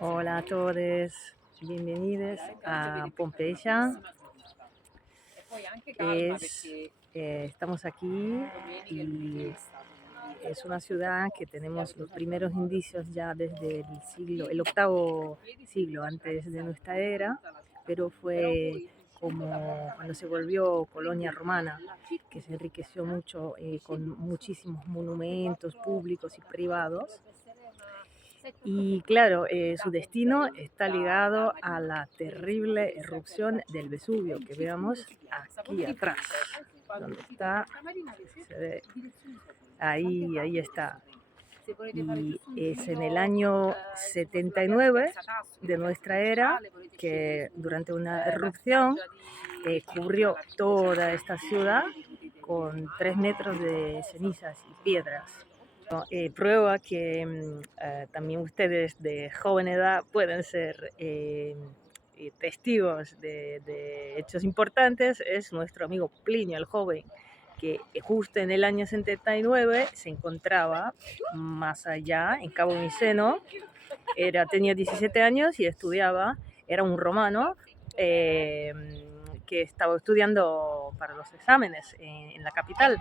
Hola a todos, bienvenidos a Pompeya. Estamos aquí y es una ciudad que tenemos los primeros indicios ya desde el octavo siglo antes de nuestra era, pero fue como cuando se volvió colonia romana, que se enriqueció mucho con muchísimos monumentos públicos y privados. Y claro, su destino está ligado a la terrible erupción del Vesubio que vemos aquí atrás, donde está, se ve, ahí está. Y es en el año 79 de nuestra era que durante una erupción cubrió toda esta ciudad con 3 metros de cenizas y piedras. Prueba que también ustedes de joven edad pueden ser testigos de hechos importantes es nuestro amigo Plinio el joven, que justo en el año 79 se encontraba más allá, en Cabo Miceno, tenía 17 años y estudiaba, era un romano, eh, que estaba estudiando para los exámenes en la capital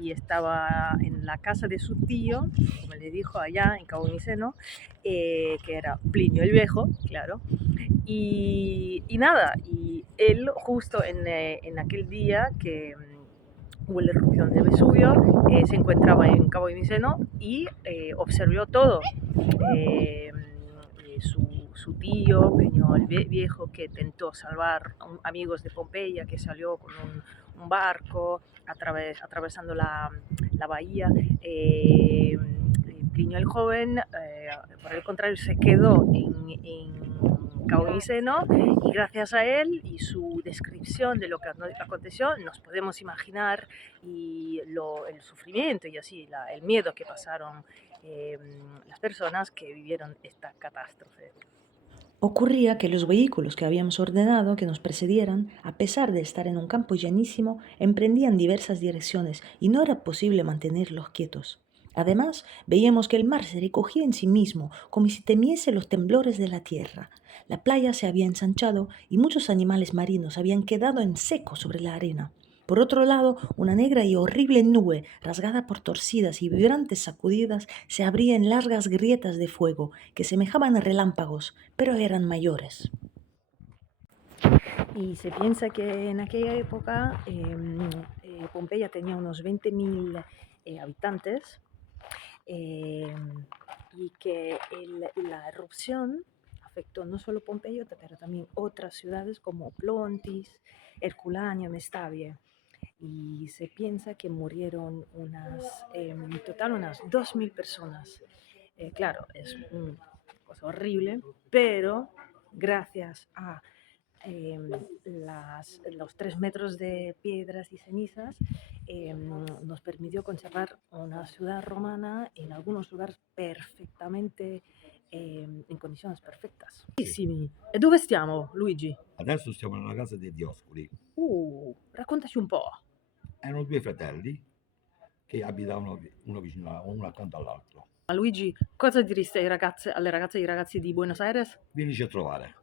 y estaba en la casa de su tío, como le dijo allá en Cabo Miceno, que era Plinio el Viejo, claro. Y nada, y él justo en aquel día que hubo la erupción de Vesubio, se encontraba en Cabo Miceno y observó todo. Eh, su tío, Peño el Viejo, que intentó salvar a amigos de Pompeya, que salió con un barco atravesando la bahía. Plinio el Joven, por el contrario, se quedó en Cabo Miceno y gracias a él y su descripción de lo que aconteció, nos podemos imaginar el sufrimiento y así el miedo que pasaron eh, las personas que vivieron esta catástrofe. Ocurría que los vehículos que habíamos ordenado que nos precedieran, a pesar de estar en un campo llenísimo, emprendían diversas direcciones y no era posible mantenerlos quietos. Además, veíamos que el mar se recogía en sí mismo, como si temiese los temblores de la tierra. La playa se había ensanchado y muchos animales marinos habían quedado en seco sobre la arena. Por otro lado, una negra y horrible nube, rasgada por torcidas y vibrantes sacudidas, se abría en largas grietas de fuego que semejaban relámpagos, pero eran mayores. Y se piensa que en aquella época Pompeya tenía unos 20.000 habitantes, eh, y que la erupción afectó no solo Pompeya, pero también otras ciudades como Plontis, Herculania, Mestavie. Y se piensa que murieron en total unas 2.000 personas. Claro, es una cosa horrible, pero gracias a los 3 metros de piedras y cenizas, nos permitió conservar una ciudad romana en algunos lugares perfectamente, in condizioni perfettas. Bellissimi. E dove stiamo, Luigi? Adesso siamo nella casa dei Dioscuri. Raccontaci un po'. Erano due fratelli che abitavano uno vicino, uno accanto all'altro. Ma Luigi, cosa direste alle ragazze e ai ragazzi di Buenos Aires? Vienici a trovare,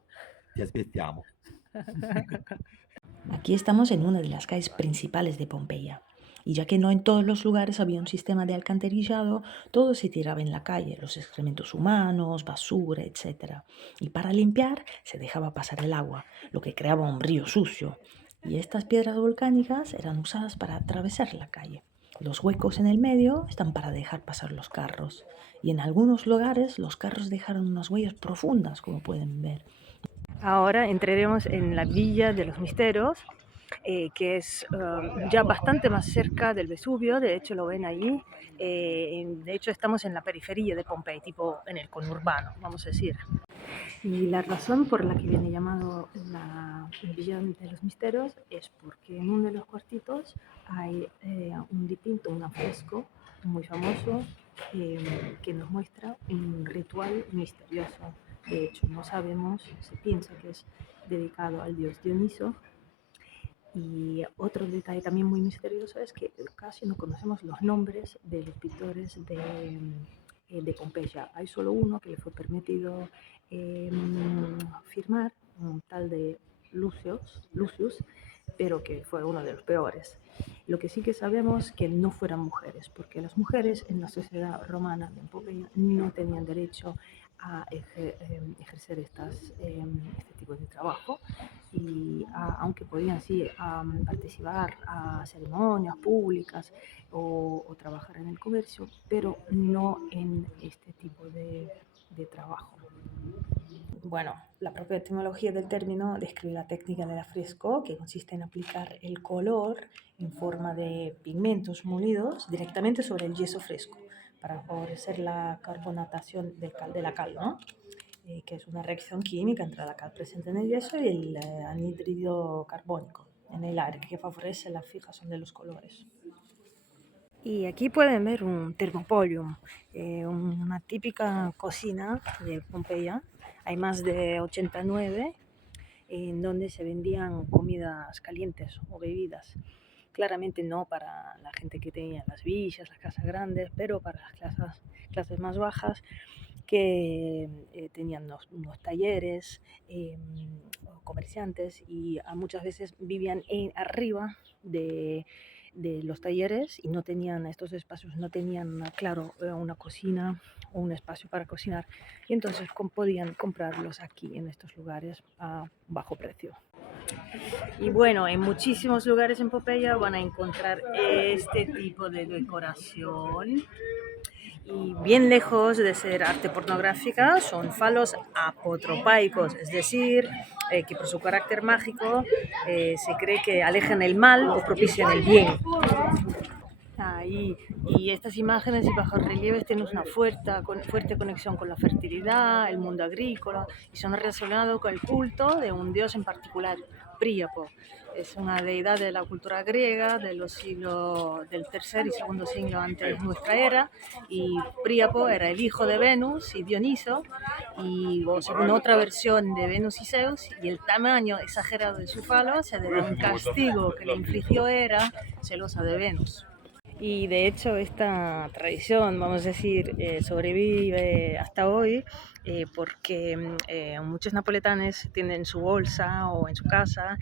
ti aspettiamo. Aquí estamos en una de las calles principales de Pompeya. Y ya que no en todos los lugares había un sistema de alcantarillado, todo se tiraba en la calle, los excrementos humanos, basura, etc. Y para limpiar se dejaba pasar el agua, lo que creaba un río sucio. Y estas piedras volcánicas eran usadas para atravesar la calle. Los huecos en el medio están para dejar pasar los carros. Y en algunos lugares los carros dejaron unas huellas profundas, como pueden ver. Ahora entraremos en la Villa de los Misterios, que es ya bastante más cerca del Vesubio, de hecho lo ven ahí. De hecho estamos en la periferia de Pompey, tipo en el conurbano, vamos a decir. Y la razón por la que viene llamado la Villa de los Misterios es porque en uno de los cuartitos hay un dipinto, un fresco muy famoso, que nos muestra un ritual misterioso. De hecho, no sabemos, se piensa que es dedicado al dios Dioniso. Y otro detalle también muy misterioso es que casi no conocemos los nombres de los pintores de Pompeya. Hay solo uno que le fue permitido firmar un tal de Lucius, pero que fue uno de los peores. Lo que sí que sabemos que no fueran mujeres, porque las mujeres en la sociedad romana de Pompeya no tenían derecho a ejercer este tipo de trabajo y aunque podían sí participar a ceremonias públicas o trabajar en el comercio, pero no en este tipo de trabajo. Bueno, la propia etimología del término describe la técnica del afresco, que consiste en aplicar el color en forma de pigmentos molidos directamente sobre el yeso fresco para favorecer la carbonatación de la cal, ¿no? Que es una reacción química entre la cal presente en el yeso y el anhídrido carbónico en el aire, que favorece la fijación de los colores. Y aquí pueden ver un thermopolium, una típica cocina de Pompeya. Hay más de 89 en donde se vendían comidas calientes o bebidas. Claramente no para la gente que tenía las villas, las casas grandes, pero para las clases más bajas que tenían unos talleres, comerciantes y muchas veces vivían arriba de los talleres y no tenían estos espacios, no tenían, claro, una cocina o un espacio para cocinar y entonces podían comprarlos aquí en estos lugares a bajo precio. Y bueno, en muchísimos lugares en Pompeya van a encontrar este tipo de decoración. Y bien lejos de ser arte pornográfica, son falos apotropaicos, es decir, que por su carácter mágico se cree que alejan el mal o propician el bien. Y estas imágenes y bajos relieves tienen una fuerte conexión con la fertilidad, el mundo agrícola, y son relacionados con el culto de un dios en particular, Príapo. Es una deidad de la cultura griega de los siglos del tercer y segundo siglo antes de nuestra era, y Príapo era el hijo de Venus y Dioniso, o según otra versión de Venus y Zeus, y el tamaño exagerado de su falo se debe a un castigo que le infligió Hera, celosa de Venus. Y de hecho esta tradición, vamos a decir, sobrevive hasta hoy porque muchos napoletanes tienen en su bolsa o en su casa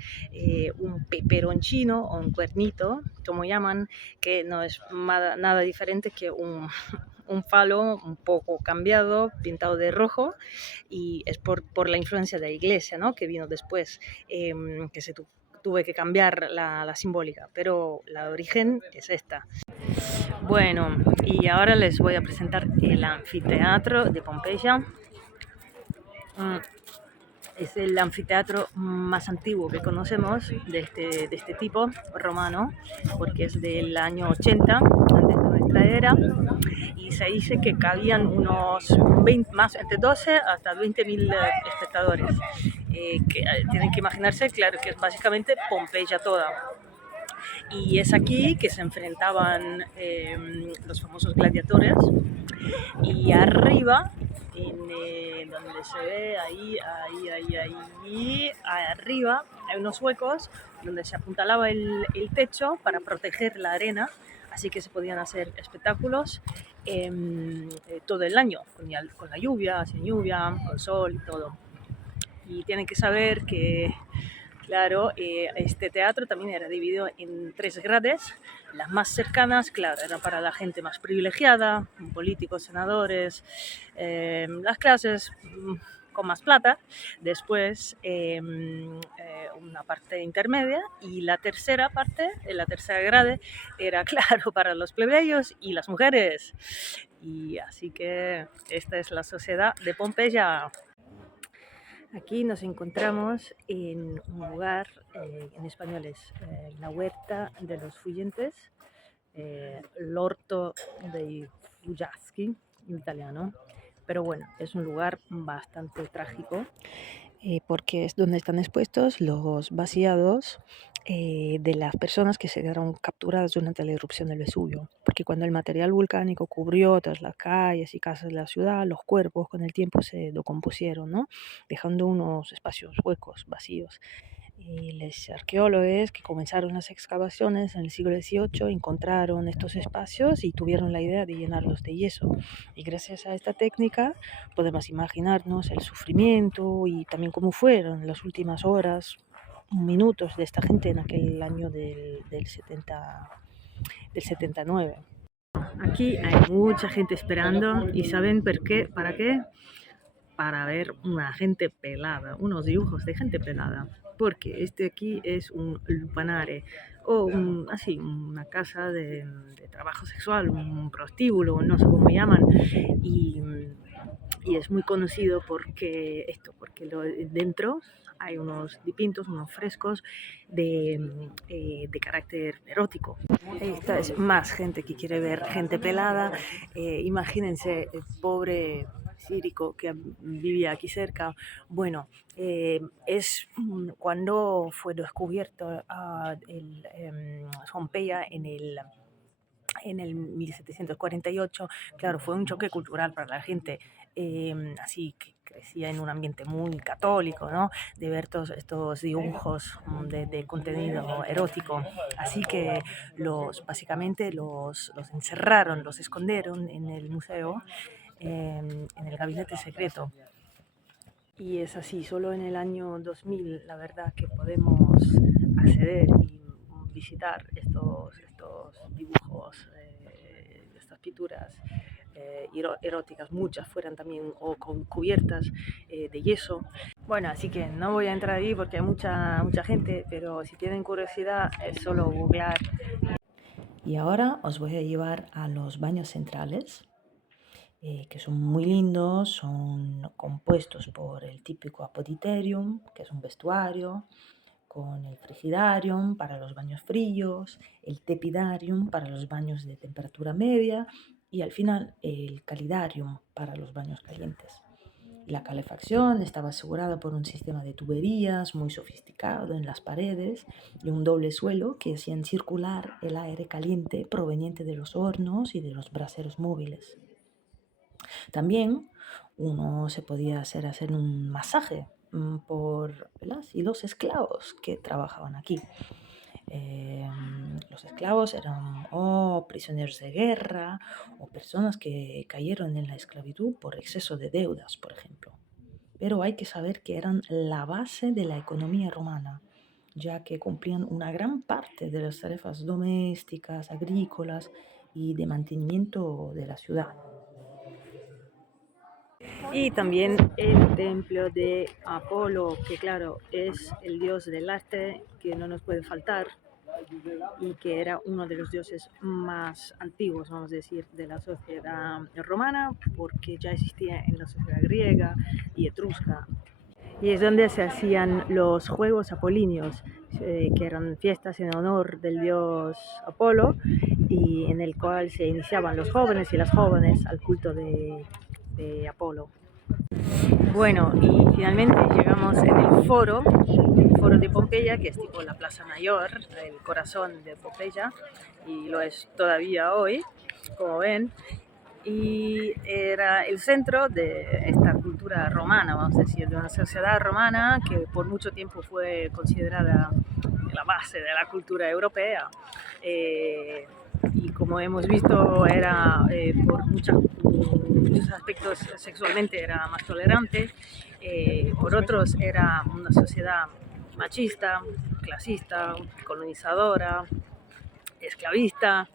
un peperoncino o un cuernito, como llaman, que no es nada diferente que un falo un poco cambiado, pintado de rojo, y es por la influencia de la iglesia, ¿no? Que vino después, que tuve que cambiar la simbólica, pero la origen es esta. Bueno, y ahora les voy a presentar el anfiteatro de Pompeya. Es el anfiteatro más antiguo que conocemos de este tipo romano, porque es del año 80 antes de nuestra era, y se dice que cabían unos 20, más entre 12 hasta 20.000 espectadores, que tienen que imaginarse, claro, que es básicamente Pompeya toda. Y es aquí que se enfrentaban los famosos gladiadores. Y arriba, donde se ve ahí, arriba hay unos huecos donde se apuntalaba el techo para proteger la arena, así que se podían hacer espectáculos todo el año, con la lluvia, sin lluvia, con sol y todo. Y tienen que saber que, claro, este teatro también era dividido en 3 grades. Las más cercanas, claro, eran para la gente más privilegiada, políticos, senadores, las clases con más plata. Después una parte intermedia y la tercera parte, la tercera grade, era, claro, para los plebeyos y las mujeres. Y así que esta es la sociedad de Pompeya. Aquí nos encontramos en un lugar, en español es la huerta de los Fuyentes, l'orto dei Fuggiaschi en italiano, pero bueno, es un lugar bastante trágico porque es donde están expuestos los vaciados de las personas que se quedaron capturadas durante la erupción del Vesubio, porque cuando el material volcánico cubrió todas las calles y casas de la ciudad, los cuerpos con el tiempo se decompusieron, ¿no? Dejando unos espacios huecos, vacíos. Y los arqueólogos que comenzaron las excavaciones en el siglo XVIII encontraron estos espacios y tuvieron la idea de llenarlos de yeso. Y gracias a esta técnica podemos imaginarnos el sufrimiento y también cómo fueron las últimas horas, minutos de esta gente en aquel año del 79. Aquí hay mucha gente esperando y ¿saben por qué? ¿Para qué? Para ver una gente pelada, unos dibujos de gente pelada. Porque este aquí es un lupanare o así, una casa de trabajo sexual, un prostíbulo, no sé cómo llaman. Y, y es muy conocido porque dentro hay unos dipintos, unos frescos de carácter erótico. Esta es más gente que quiere ver gente pelada. Imagínense el pobre Círico que vivía aquí cerca. Bueno, es cuando fue descubierto Pompeya en el 1748, claro, fue un choque cultural para la gente, así que crecía en un ambiente muy católico, ¿no? De ver todos estos dibujos de contenido erótico. Así que básicamente los encerraron, los escondieron en el museo, en el gabinete secreto. Y es así, solo en el año 2000, la verdad, que podemos acceder y visitar estos dibujos, estas pinturas eróticas, muchas fueran también o cubiertas de yeso. Bueno, así que no voy a entrar ahí porque hay mucha gente, pero si tienen curiosidad es solo googlear. Y ahora os voy a llevar a los baños centrales, que son muy lindos, son compuestos por el típico apoditerium, que es un vestuario, con el frigidarium para los baños fríos, el tepidarium para los baños de temperatura media y al final el calidarium para los baños calientes. La calefacción estaba asegurada por un sistema de tuberías muy sofisticado en las paredes y un doble suelo que hacían circular el aire caliente proveniente de los hornos y de los braseros móviles. También uno se podía hacer un masaje por las y los esclavos que trabajaban aquí. Los esclavos eran o prisioneros de guerra o personas que cayeron en la esclavitud por exceso de deudas, por ejemplo. Pero hay que saber que eran la base de la economía romana, ya que cumplían una gran parte de las tareas domésticas, agrícolas y de mantenimiento de la ciudad. Y también el templo de Apolo, que claro, es el dios del arte que no nos puede faltar y que era uno de los dioses más antiguos, vamos a decir, de la sociedad romana, porque ya existía en la sociedad griega y etrusca. Y es donde se hacían los Juegos Apolíneos, que eran fiestas en honor del dios Apolo, y en el cual se iniciaban los jóvenes y las jóvenes al culto de Apolo. Bueno, y finalmente llegamos en el foro de Pompeya, que es tipo la Plaza Mayor, el corazón de Pompeya, y lo es todavía hoy, como ven, y era el centro de esta cultura romana, vamos a decir, de una sociedad romana que por mucho tiempo fue considerada la base de la cultura europea. Y como hemos visto, era por muchos aspectos sexualmente era más tolerante, por otros era una sociedad machista, clasista, colonizadora, esclavista.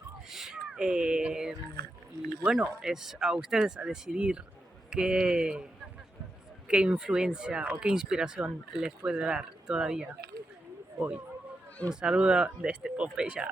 Y bueno, es a ustedes a decidir qué influencia o qué inspiración les puede dar todavía hoy. Un saludo desde Pompeya.